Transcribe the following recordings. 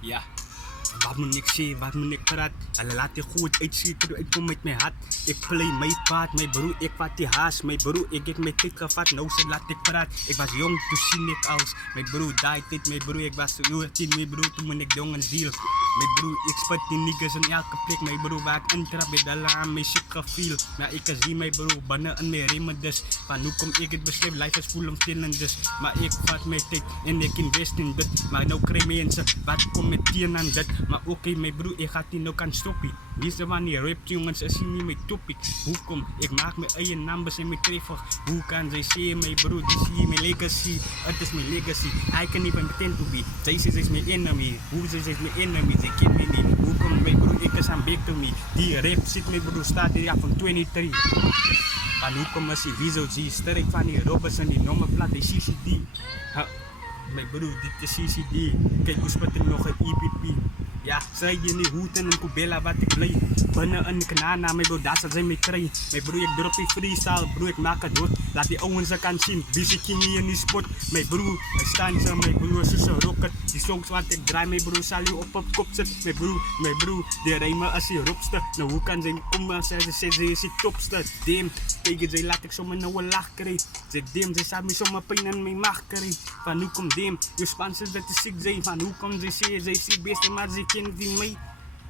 Ja, wat moet ik zeggen, wat moet ik praat? Alle laat je goed uitzien, ik kom met mijn hart. Ik play mijn paard, mijn broer, ik wat die haast. Mijn broer, ik heb mijn tijd gevat, nou ze laat ik praat. Ik was jong, toen zie ik als. Mijn broer, die tijd, mijn broer, ik was 10, mijn broer, toen moet ik jongens deal. Mijn broer, ik spot die niggas in elke plek. Mijn broer, waar ik intrap, ik alle aan mijn shit gevoel. Maar ik zie mijn broer, binnen in mijn remmen dus. Van hoe kom ik het beslecht, life is full of talent dus. Maar ik vat mijn tijd en ik invest in dit. Maar nou krijg mensen, wat kom met 10 aan dit. Maar oké, mijn broer, ik ga die nou kan stoppen. Wie is er wanneer rapt jongens, is niet mijn topic. Hoe kom, ik maak mijn eigen numbers en mijn treffer. Hoe kan zij zien, mijn broer, die zie mijn legacy. Het is mijn legacy, I can even pretend to be. Zij is mijn enemy, hoe zij is mijn enemy, zij kent me niet. Hoe kom, mijn broer, ik is aan back to me. Die rap zit, mijn broer, staat hier van 23. Maar hoe kom als je wie zo zie, sterk van die robbers en die nummerplaat, die CCD. Mijn broer, dit is CCD. Kijk hoe spet ik nog het EPP. Ja, zei je niet hoe en een kubella wat ik blij. Binnen een kanana, mijn broer, daar zal zijn mee krijgen. Mijn broer, ik drop die freestyle, broer, ik maak het dood. Laat die ouwens ze kan zien, wie zit hier in die spot. Mijn broer, ik staan ze, mijn broer, ze zo rocket. Die songs wat ik draai, mijn broer, zal je op kop zetten. Mijn broer, die rijmen als je ropste. Nou, hoe kan zij komen als zij is die topste. Damn, tegen zij laat ik zomaar nou een lach krijgen. Zij damn, zij staat me zomaar pijn in mijn maag krijgen. Van hoe komt damn, je sponsors dat is ziek zijn. Van hoe komt zij is best, maar zij kent die mij.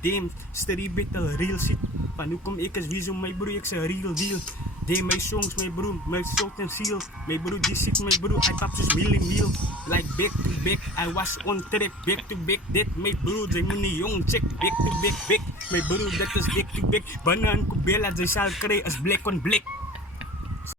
Damn, steady battle, real shit. Van hoe kom ik als wie zo, mijn broer, ik zeg real deal. Damn, mijn songs, mijn broer, mijn soul en ziel. Mijn broer, die zit, mijn broer, I pap dus meal. Like back to back, I was on track, back to back. That, mijn broer, zij moet niet jong, check, back to back. Mijn broer, dat is back to back. Banaan, kubela, zij zal krijgen als black on black.